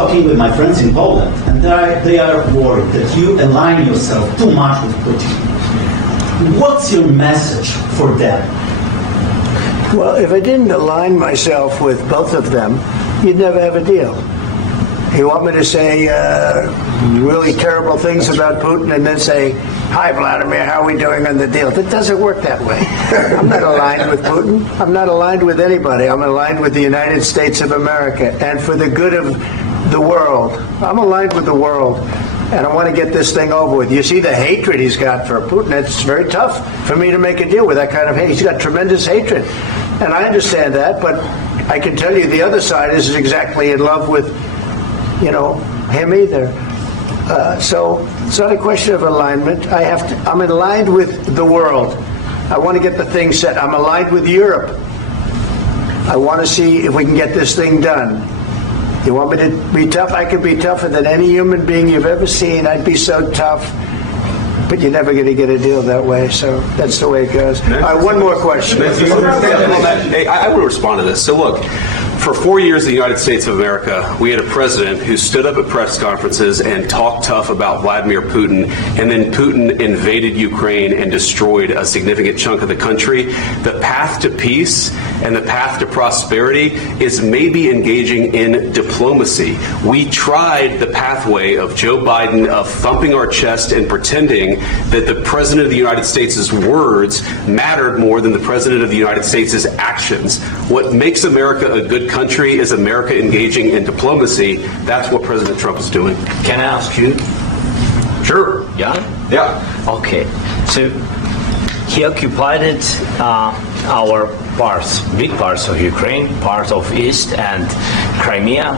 talking with my friends in Poland, and they are worried that you align yourself too much with Putin. What's your message for them? Well, if I didn't align myself with both of them, you'd never have a deal. You want me to say really terrible things about Putin and then say, "Hi, Vladimir, how are we doing on the deal?" It doesn't work that way. I'm not aligned with Putin. I'm not aligned with anybody. I'm aligned with the United States of America and for the good of the world. I'm aligned with the world, and I want to get this thing over with. You see the hatred he's got for Putin. It's very tough for me to make a deal with that kind of hate. He's got tremendous hatred, and I understand that, but I can tell you the other side isn't exactly in love with him either. So it's not a question of alignment. I'm aligned with the world. I want to get the thing set. I'm aligned with Europe. I want to see if we can get this thing done. You want me to be tough? I could be tougher than any human being you've ever seen. I'd be so tough. But you're never going to get a deal that way, so that's the way it goes. All right, one more question. Hey, I will respond to this. So look, for 4 years in the United States of America, we had a president who stood up at press conferences and talked tough about Vladimir Putin, and then Putin invaded Ukraine and destroyed a significant chunk of the country. The path to peace and the path to prosperity is maybe engaging in diplomacy. We tried the pathway of Joe Biden of thumping our chest and pretending that the President of the United States' words mattered more than the President of the United States' actions. What makes America a good country is America engaging in diplomacy. That's what President Trump is doing. Can I ask you? Sure. Yeah? Yeah. Okay. So he occupied our parts, big parts of Ukraine, part of East and Crimea.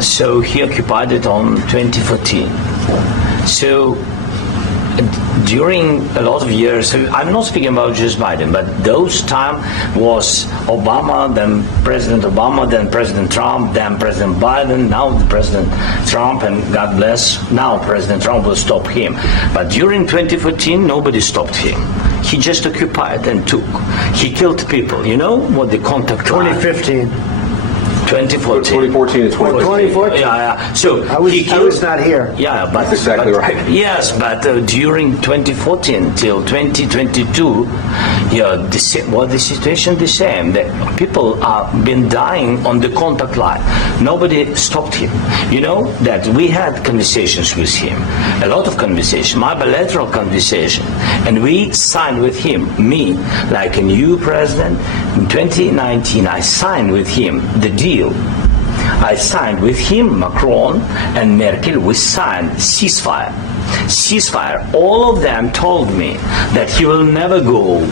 So he occupied it on 2014. So during a lot of years, I'm not speaking about just Biden, but those time was Obama, then President Obama, then President Trump, then President Biden, now President Trump, and God bless, now President Trump will stop him. But during 2014, nobody stopped him. He just occupied and took. He killed people. You know what the contact 2015. 2014 2014. and 2014. Yeah. So I was not here. Yeah, but that's exactly right. Yes, but during 2014 till 2022, the situation the same. The people are been dying on the contact line. Nobody stopped him. You know that we had conversations with him, a lot of conversation, my bilateral conversation, and we signed with him. Me, like a new president, in 2019, I signed with him the deal. I signed with him, Macron and Merkel, we signed ceasefire. All of them told me that he will never go.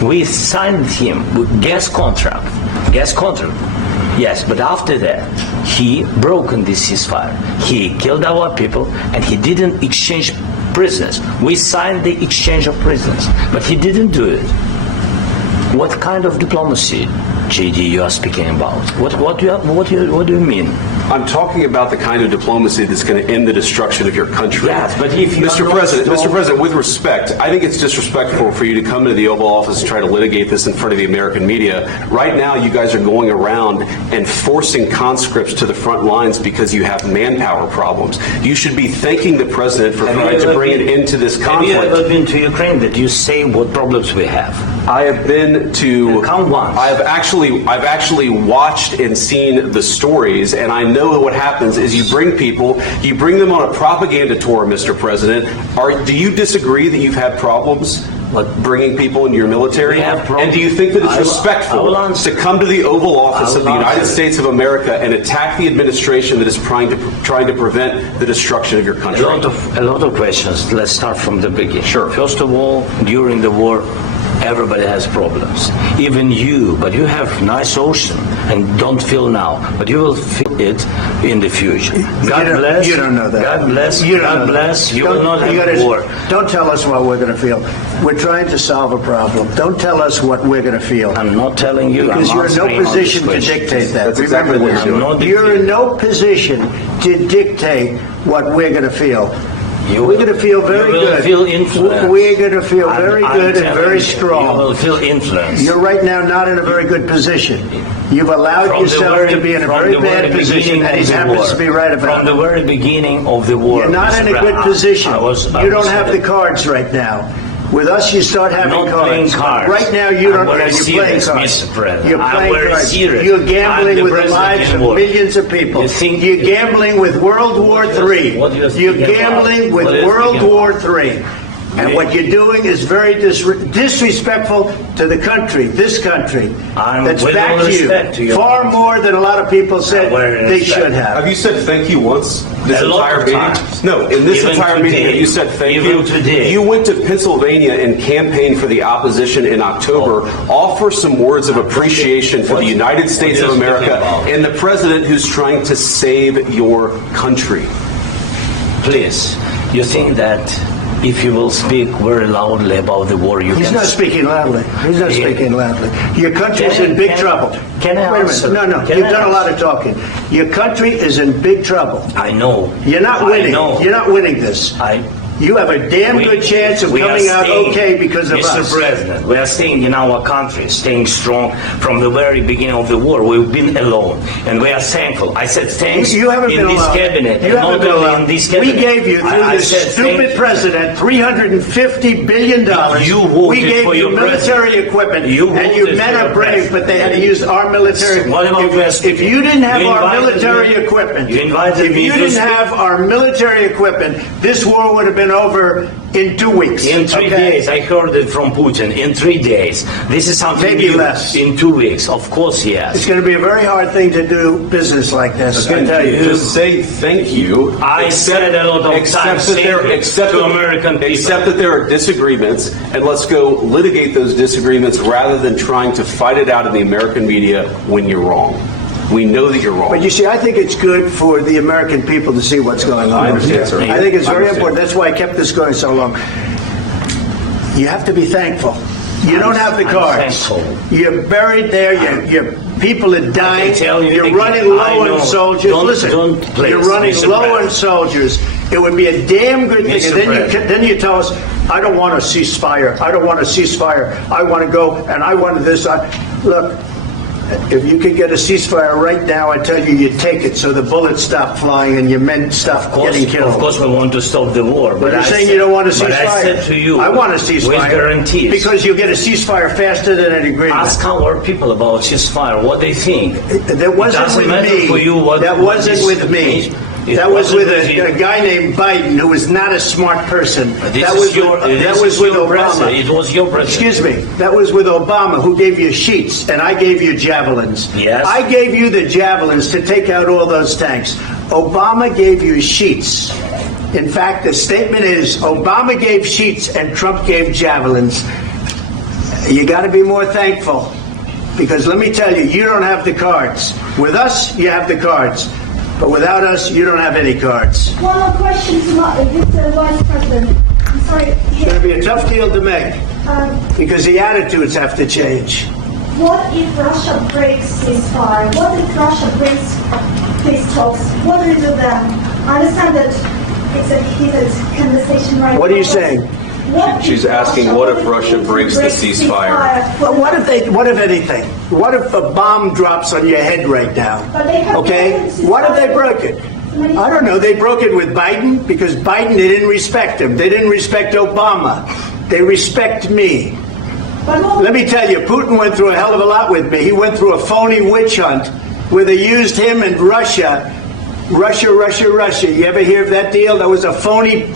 We signed him with gas contract. Yes, but after that, he broken this ceasefire. He killed our people and he didn't exchange prisoners. We signed the exchange of prisoners, but he didn't do it. What kind of diplomacy, JD, you are speaking about? What do you mean? I'm talking about the kind of diplomacy that's going to end the destruction of your country. Yes, but if you Mr. President, with respect, I think it's disrespectful for you to come to the Oval Office and try to litigate this in front of the American media. Right now, you guys are going around and forcing conscripts to the front lines because you have manpower problems. You should be thanking the President for trying to bring an end to this conflict. Have you ever been to Ukraine that you say what problems we have? I have been to. Count once. I've actually watched and seen the stories, and I know what happens is you bring them on a propaganda tour, Mr. President. Do you disagree that you've had problems bringing people into your military? And do you think that it's respectful to come to the Oval Office of the United States of America and attack the administration that is trying to prevent the destruction of your country? A lot of questions. Let's start from the beginning. Sure. First of all, during the war, everybody has problems. Even you, but you have nice ocean and don't feel now, but you will feel it in the future. God bless. You don't know that. God bless. God bless. You will not have war. Don't tell us what we're going to feel. We're trying to solve a problem. Don't tell us what we're going to feel. I'm not telling you. Because you're in no position to dictate that. That's exactly what you're doing. You're in no position to dictate what we're going to feel. We're going to feel very you will good. Feel influence. We're going to feel very good and very strong. You will feel influence. You're right now not in a very good position. You've allowed yourself to be in a very bad position, and he happens to be right about it. From the very beginning of the war. You're not in a good position. You don't have the cards right now. With us, you start having not cards. Playing cards. Right now, you don't. You're playing cards. Mr. President. You're playing cards. Serious. You're gambling with the lives of millions of people. You're gambling with World War III. You're gambling with World War III. And what you're doing is very disrespectful to the country, this country, that's backed you far more than a lot of people said they should have. Have you said thank you once? This entire meeting? No, in this entire meeting, have you said thank you? Today. You went to Pennsylvania and campaigned for the opposition in October. Offer some words of appreciation for the United States of America and the president who's trying to save your country. Please, you think that if you will speak very loudly about the war, He's not speaking loudly. He's not speaking loudly. Your country's in big trouble. Can I Wait a answer? minute. No. You've done a lot of talking. Your country is in big trouble. I know. You're not winning. I know. You're not winning this. You have a damn good chance of coming out okay because of us. Mr. President, we are staying in our country, staying strong from the very beginning of the war. We've been alone, and we are thankful. I said thanks you haven't in been this alone. cabinet. You haven't been alone. In this cabinet. We gave you, through this stupid president, $350 billion. You voted we gave for you your military equipment, and your men are brave, but they had to use our military. If you didn't have our military equipment, this war would have been over in 2 weeks. In 3 days, I heard it from Putin. In 3 days, this is something maybe new. Less. In 2 weeks, of course, yes. It's going to be a very hard thing to do business like this. I tell you. Just say thank you. I said a lot of times to American people. Accept that there are disagreements, and let's go litigate those disagreements rather than trying to fight it out in the American media when you're wrong. We know that you're wrong. But you see, I think it's good for the American people to see what's going on. I understand, sir. I think it's very important. That's why I kept this going so long. You have to be thankful. You don't have the cards. You're buried there. Your people are dying. You're running low on soldiers. Listen, you're running low on soldiers. It would be a damn good thing. And then you tell us, I don't want a ceasefire. I don't want a ceasefire. I want to go and I want this. Look. If you could get a ceasefire right now, I tell you, you take it so the bullets stop flying and your men stop getting killed. Of course, we want to stop the war. But you're saying you don't want a ceasefire. But I said to you, I want a ceasefire. With guarantees. Because you'll get a ceasefire faster than an agreement. Ask our people about ceasefire, what they think. That wasn't with me. That wasn't with me. That was with a guy named Biden, who was not a smart person. That was with Obama. It was your president. Excuse me. That was with Obama, who gave you sheets, and I gave you javelins. Yes. I gave you the javelins to take out all those tanks. Obama gave you sheets. In fact, the statement is Obama gave sheets and Trump gave javelins. You got to be more thankful, because let me tell you, you don't have the cards. With us, you have the cards. But without us, you don't have any cards. One more question to Mr. Vice President. I'm sorry. It's going to be a tough deal to make, because the attitudes have to change. What if Russia breaks ceasefire? What if Russia breaks peace talks? What do we do then? I understand that it's a heated conversation right now. What are you saying? She's asking, what if Russia breaks the ceasefire? Well, what if anything? What if a bomb drops on your head right now? Okay? What if they broke it? I don't know. They broke it with Biden, because Biden, they didn't respect him. They didn't respect Obama. They respect me. Let me tell you, Putin went through a hell of a lot with me. He went through a phony witch hunt where they used him and Russia. Russia. You ever hear of that deal? That was a phony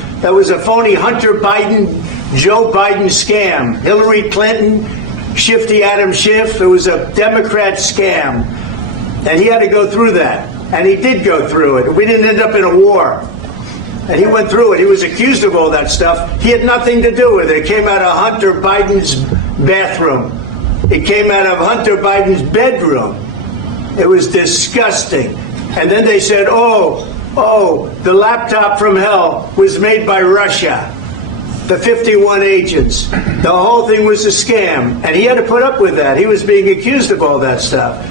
Hunter Biden, Joe Biden scam. Hillary Clinton, Shifty Adam Schiff. It was a Democrat scam. And he had to go through that. And he did go through it. We didn't end up in a war. And he went through it. He was accused of all that stuff. He had nothing to do with it. It came out of Hunter Biden's bathroom. It came out of Hunter Biden's bedroom. It was disgusting. And then they said, the laptop from hell was made by Russia. The 51 agents. The whole thing was a scam. And he had to put up with that. He was being accused of all that stuff.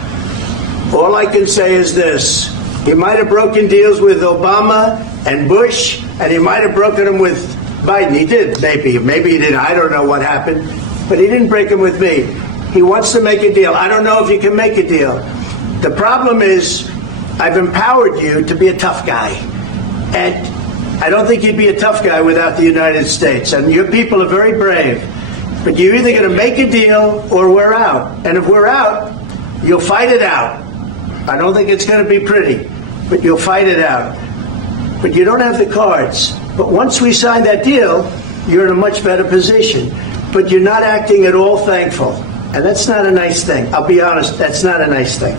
All I can say is this. He might have broken deals with Obama and Bush and he might have broken them with Biden. He did, maybe. Maybe he didn't. I don't know what happened. But he didn't break them with me. He wants to make a deal. I don't know if you can make a deal. The problem is I've empowered you to be a tough guy. And I don't think you'd be a tough guy without the United States. And your people are very brave. But you're either going to make a deal or we're out. And if we're out, you'll fight it out. I don't think it's going to be pretty, but you'll fight it out. But you don't have the cards. But once we sign that deal, you're in a much better position. But you're not acting at all thankful. And that's not a nice thing. I'll be honest, that's not a nice thing.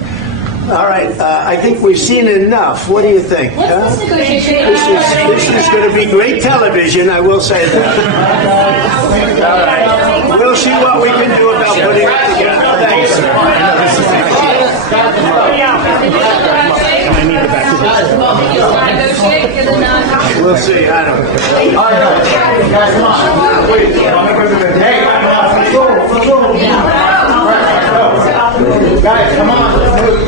All right, I think we've seen enough. What do you think? What's this negotiation? This is going to be great television, I will say that. All right. We'll see what we can do about putting it together. Thanks. We'll see. I don't know. Guys, come on. Let's move.